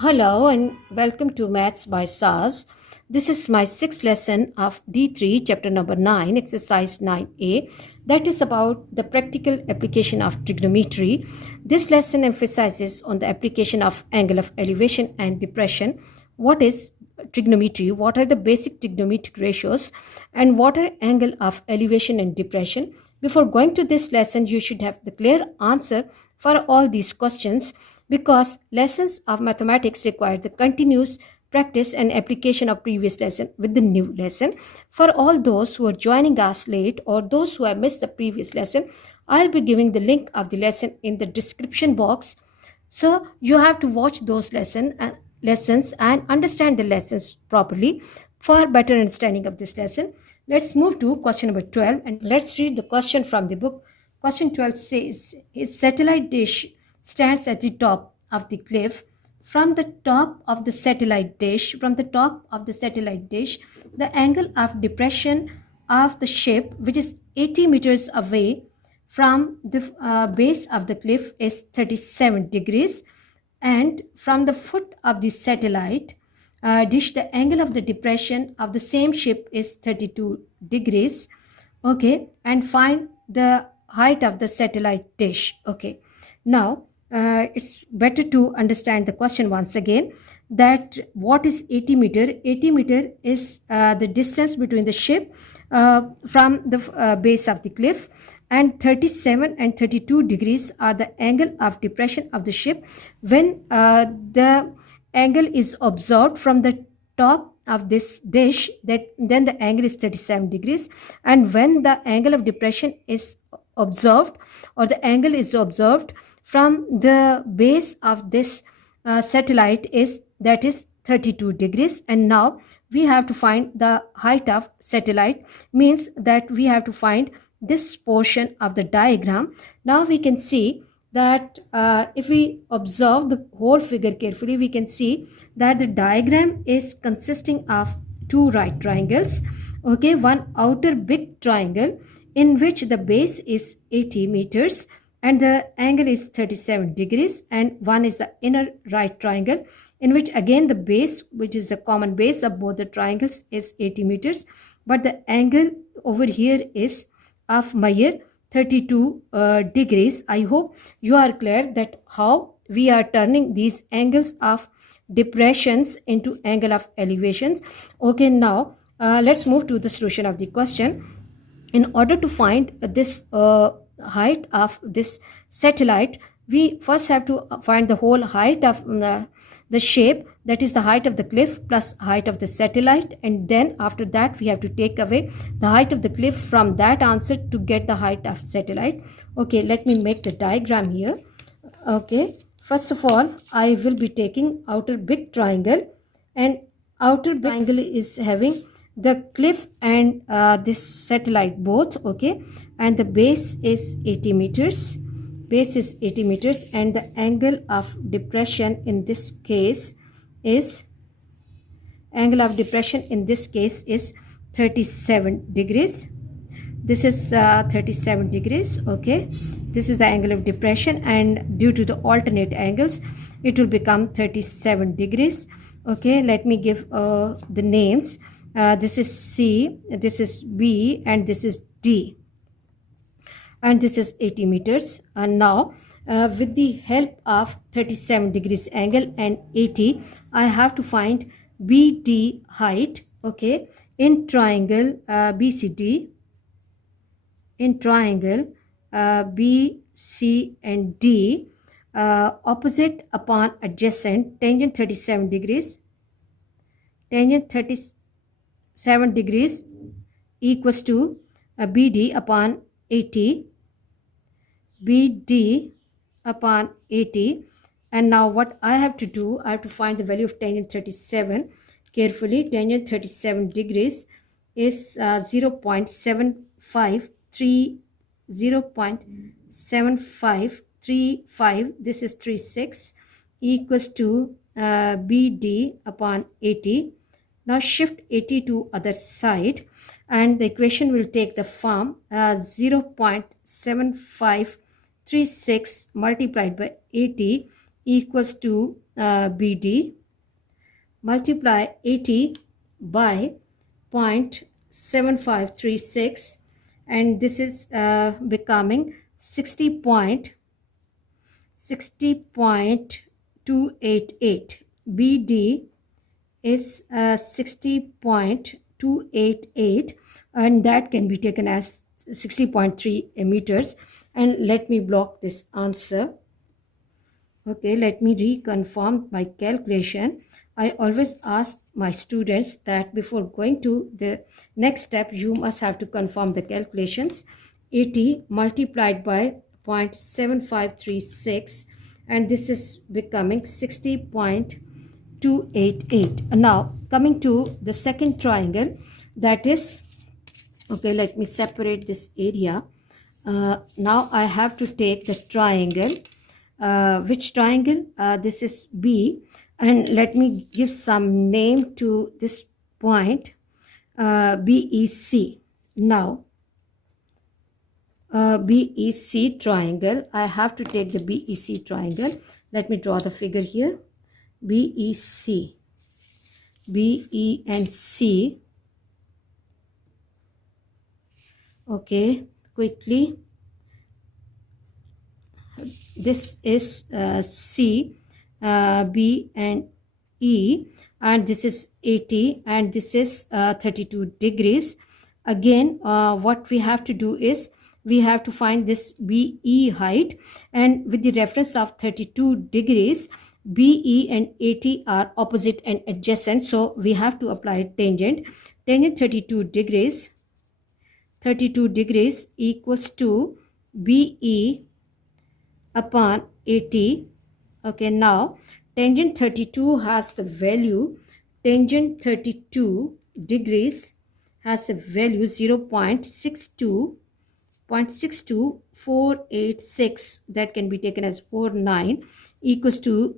Hello and welcome to Maths by SAS. This is my sixth lesson of D3, chapter number 9, exercise 9A, that is about the practical application of trigonometry. This lesson emphasizes on the application of angle of elevation and depression. What is trigonometry? What are the basic trigonometric ratios? And what are angle of elevation and depression? Before going to this lesson, you should have the clear answer for all these questions because lessons of mathematics require the continuous practice and application of previous lesson with the new lesson. For all those who are joining us late or those who have missed the previous lesson, I'll be giving the link of the lesson in the description box. So you have to watch those lessons and understand the lessons properly for better understanding of this lesson. Let's move to question number 12 and let's read the question from the book. Question 12 says, his satellite dish stands at the top of the cliff. From the top of the satellite dish, the angle of depression of the ship, which is 80 meters away from the base of the cliff, is 37 degrees, and from the foot of the satellite dish, the angle of the depression of the same ship is 32 degrees. Okay, and find the height of the satellite dish. Okay, now it's better to understand the question once again, that what is 80 meter. 80 meter is the distance between the ship from the base of the cliff, and 37 and 32 degrees are the angle of depression of the ship when the angle is observed from the top of this dish, that then the angle is 37 degrees, and when the angle of depression is observed, or the angle is observed from the base of this satellite, is that is 32 degrees. And now we have to find the height of satellite, means that we have to find this portion of the diagram. Now we can see that if we observe the whole figure carefully, we can see that the diagram is consisting of two right triangles. Okay, one outer big triangle in which the base is 80 meters and the angle is 37 degrees, and one is the inner right triangle in which again the base, which is the common base of both the triangles, is 80 meters, but the angle over here is of Mayer 32 degrees. I hope you are clear that how we are turning these angles of depressions into angle of elevations. Okay, now let's move to the solution of the question. In order to find this height of this satellite, we first have to find the whole height of the shape, that is the height of the cliff plus height of the satellite, and then after that we have to take away the height of the cliff from that answer to get the height of satellite. Okay, let me make the diagram here. Okay, first of all I will be taking outer big triangle, and outer big triangle is having the cliff and this satellite both. Okay, and the base is 80 meters, and the angle of depression in this case is 37 degrees. This is 37 degrees. Okay, this is the angle of depression, and due to the alternate angles it will become 37 degrees. Okay, let me give the names. This is C, this is B, and this is D, and this is 80 meters. And now with the help of 37 degrees angle and 80, I have to find BD height. Okay, in triangle BCD, in triangle B, C and D, opposite upon adjacent, tangent 37 degrees, tangent 37 degrees equals to BD upon 80, BD upon 80. And now what I have to do, I have to find the value of tangent 37 carefully. Tangent 37 degrees is 0.7535, this is 36, equals to BD upon 80. Now shift 80 to other side, and the equation will take the form 0.7536 multiplied by 80 equals to BD, multiply 80 by 0.7536, and this is becoming 60.288. BD is 60.288, and that can be taken as 60.3 meters. And let me block this answer. Okay, let me reconfirm my calculation. I always ask my students that before going to the next step, you must have to confirm the calculations. 80 multiplied by 0.7536, and this is becoming 60.288. Now, coming to the second triangle, that is, okay, let me separate this area. Now I have to take the triangle. Which triangle? This is B, and let me give some name to this point, BEC. Now, BEC triangle, I have to take the BEC triangle. Let me draw the figure here. BEC, BE and C. Okay, quickly. This is C, B and E, and this is 80, and this is 32 degrees. Again, what we have to do is we have to find this BE height, and with the reference of 32 degrees, BE and 80 are opposite and adjacent, so we have to apply tangent. Tangent 32 degrees equals to BE upon 80. Okay, now tangent 32 has the value, tangent 32 degrees has a value 0.62486, that can be taken as 49, equals to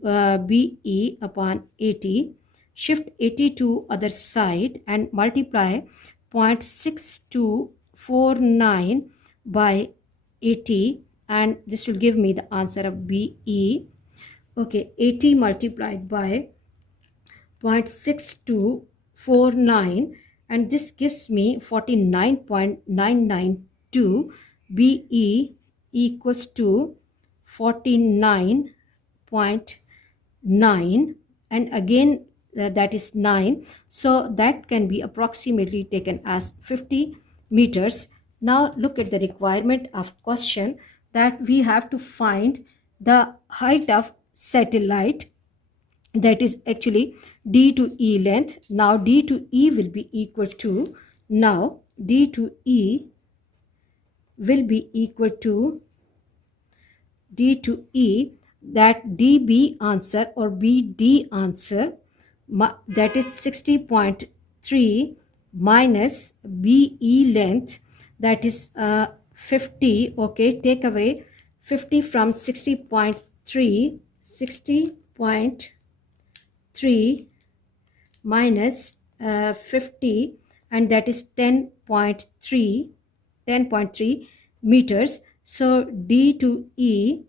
BE upon 80. Shift 80 to other side and multiply 0.6249 by 80, and this will give me the answer of BE. Okay, 80 multiplied by 0.6249, and this gives me 49.992. BE equals to 49.9, and again that is 9, so that can be approximately taken as 50 meters. Now look at the requirement of question, that we have to find the height of satellite, that is actually D to E length. Now D to E will be equal to, now D to E will be equal to D to E, that DB answer or BD answer, that is 60.3 minus BE length, that is 50. Okay, take away 50 from 60.3, 60.3 minus 50, and that is 10.3 meters. So D to E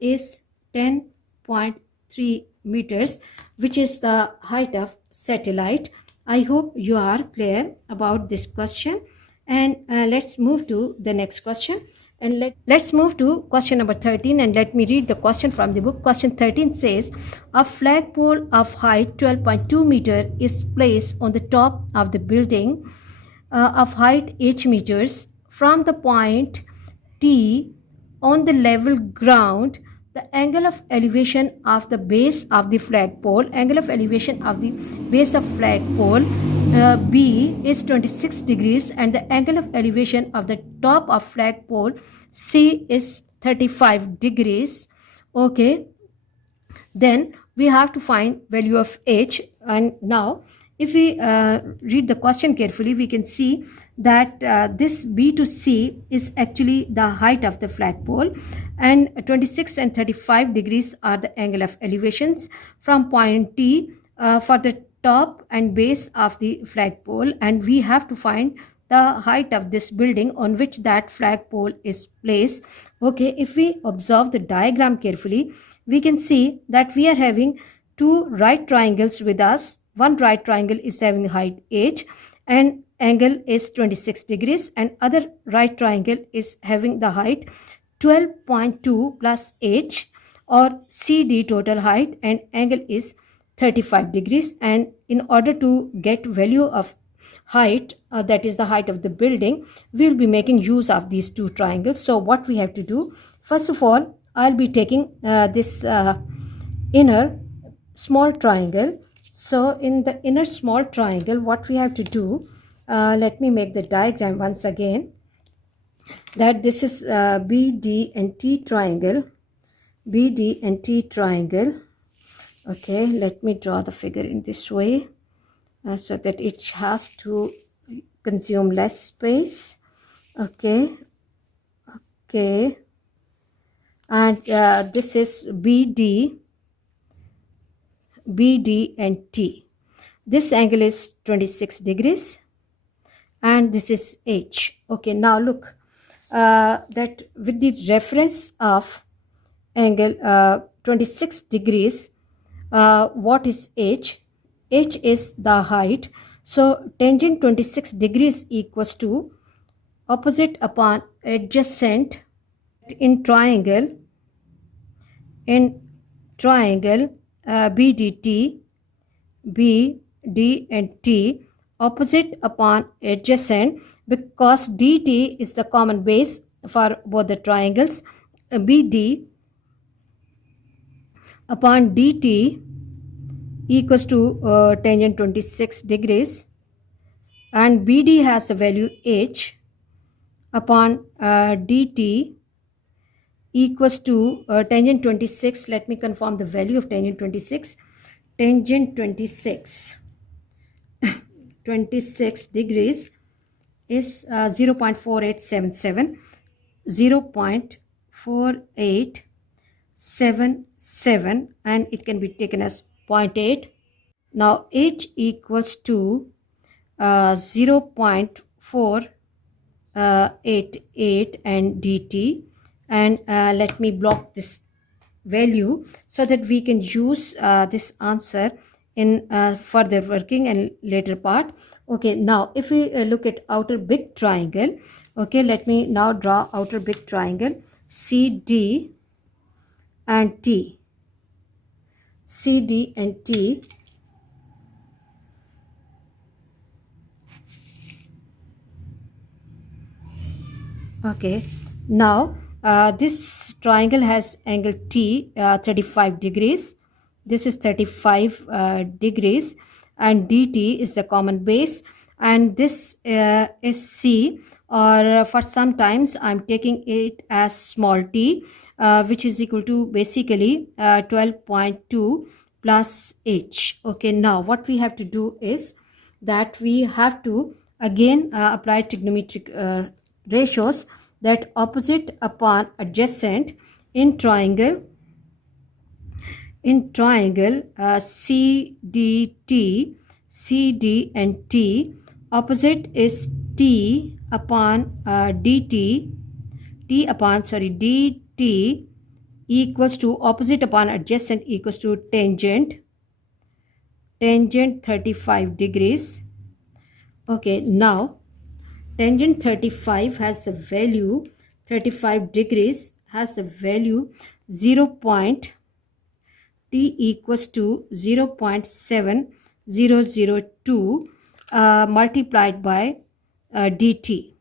is 10.3 meters, which is the height of satellite. I hope you are clear about this question, and let's move to the next question. And let's move to question number 13, and let me read the question from the book. Question 13 says, a flagpole of height 12.2 meter is placed on the top of the building of height h meters from the point T on the level ground. The angle of elevation of the base of the flagpole, B is 26 degrees, and the angle of elevation of the top of flagpole C is 35 degrees. Okay, then we have to find value of h. And now if we read the question carefully, we can see that this B to C is actually the height of the flagpole, and 26 and 35 degrees are the angle of elevations from point T for the top and base of the flagpole, and we have to find the height of this building on which that flagpole is placed. Okay, if we observe the diagram carefully, we can see that we are having two right triangles with us. One right triangle is having height h and angle is 26 degrees, and other right triangle is having the height 12.2 plus h, or CD total height, and angle is 35 degrees. And in order to get value of height, that is the height of the building, we will be making use of these two triangles. So what we have to do, first of all, I'll be taking this inner small triangle. So in the inner small triangle, what we have to do, let me make the diagram once again, that this is BD and T triangle, BD and T triangle. Okay, let me draw the figure in this way so that it has to consume less space. Okay, and this is BD and T. This angle is 26 degrees and this is H. Okay, now look, that with the reference of angle 26 degrees, what is H? H is the height. So tangent 26 degrees equals to opposite upon adjacent in triangle BDT, BD and T, opposite upon adjacent, because DT is the common base for both the triangles. BD upon DT equals to tangent 26 degrees, and BD has a value H upon DT equals to tangent 26. Let me confirm the value of tangent 26. Tangent 26 degrees is 0.4877, 0.4877, and it can be taken as 0.8. Now H equals to 0.488 and dt, and let me block this value so that we can use this answer in further working and later part. Okay, now if we look at outer big triangle, okay, let me now draw outer big triangle CD and T. CD and T. Okay, now this triangle has angle T 35 degrees. This is 35 degrees, and DT is the common base, and this is C, or for sometimes I'm taking it as small t, which is equal to basically 12.2 plus H. Okay, now what we have to do is that we have to again apply trigonometric ratios, that opposite upon adjacent in triangle CDT, CD and T, opposite is T upon DT, DT equals to opposite upon adjacent equals to tangent 35 degrees. Okay, now tangent 35 has the value, 35 degrees has the value 0. T equals to 0.7002 multiplied by dt.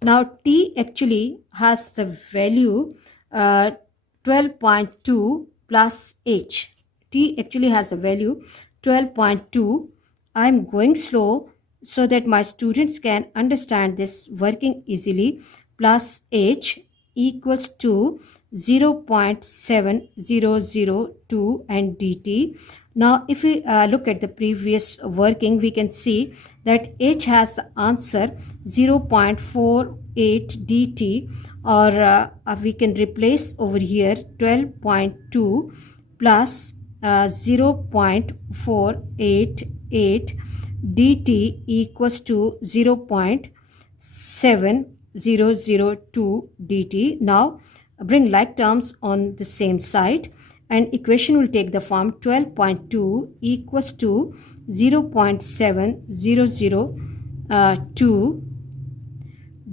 Now T actually has the value 12.2 plus H. T actually has a value 12.2. I'm going slow so that my students can understand this working easily. Plus H equals to 0.7002 and dt. Now if we look at the previous working, we can see that H has the answer 0.48 dt, or we can replace over here 12.2 plus 0.488 dt equals to 0.7002 dt. Now bring like terms on the same side. and equation will take the form 12.2 equals to 0.7002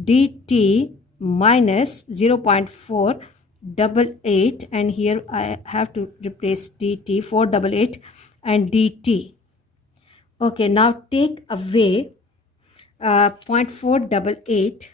dt minus 0.488, and here I have to replace dt 488 and dt. Okay, now take away 0.488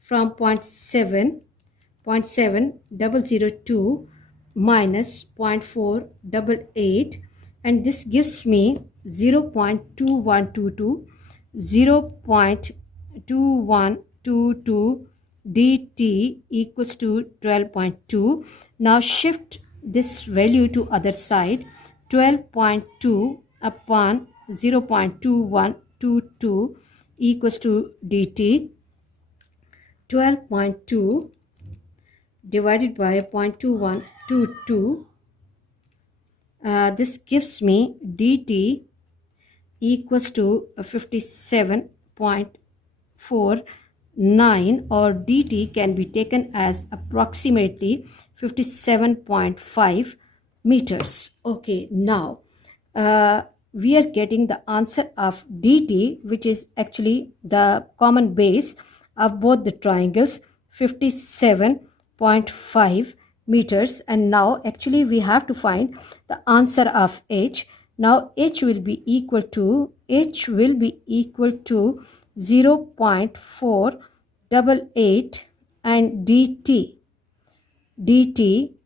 from 0.7002 minus 0.488, and this gives me 0.2122 0.2122 dt equals to 12.2. Now shift this value to other side. 12.2 upon 0.2122 equals to dt. 12.2 divided by 0.2122, this gives me dt equals to 57.49, or dt can be taken as approximately 57.5 meters. Okay, now we are getting the answer of dt, which is actually the common base of both the triangles, 57.5 meters. And now actually we have to find the answer of h. Now h will be equal to 0.488, and dt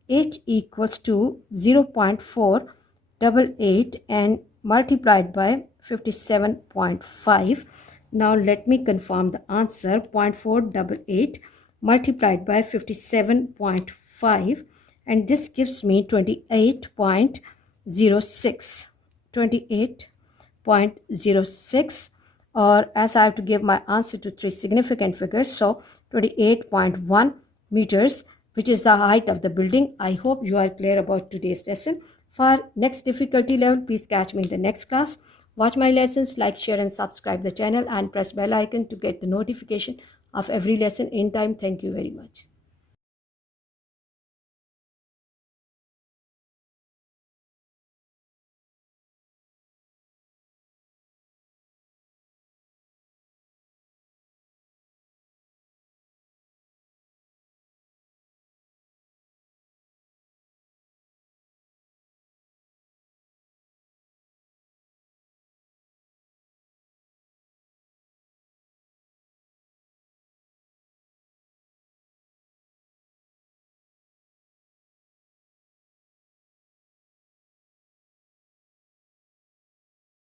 h equals to 0.488 and multiplied by 57.5. Now let me confirm the answer. 0.488 multiplied by 57.5, and this gives me 28.06. 28.06, or as I have to give my answer to three significant figures, so 28.1 meters, which is the height of the building. I hope you are clear about today's lesson. For next difficulty level, please catch me in the next class. Watch my lessons, like, share and subscribe the channel, and press bell icon to get the notification of every lesson in time. Thank you very much.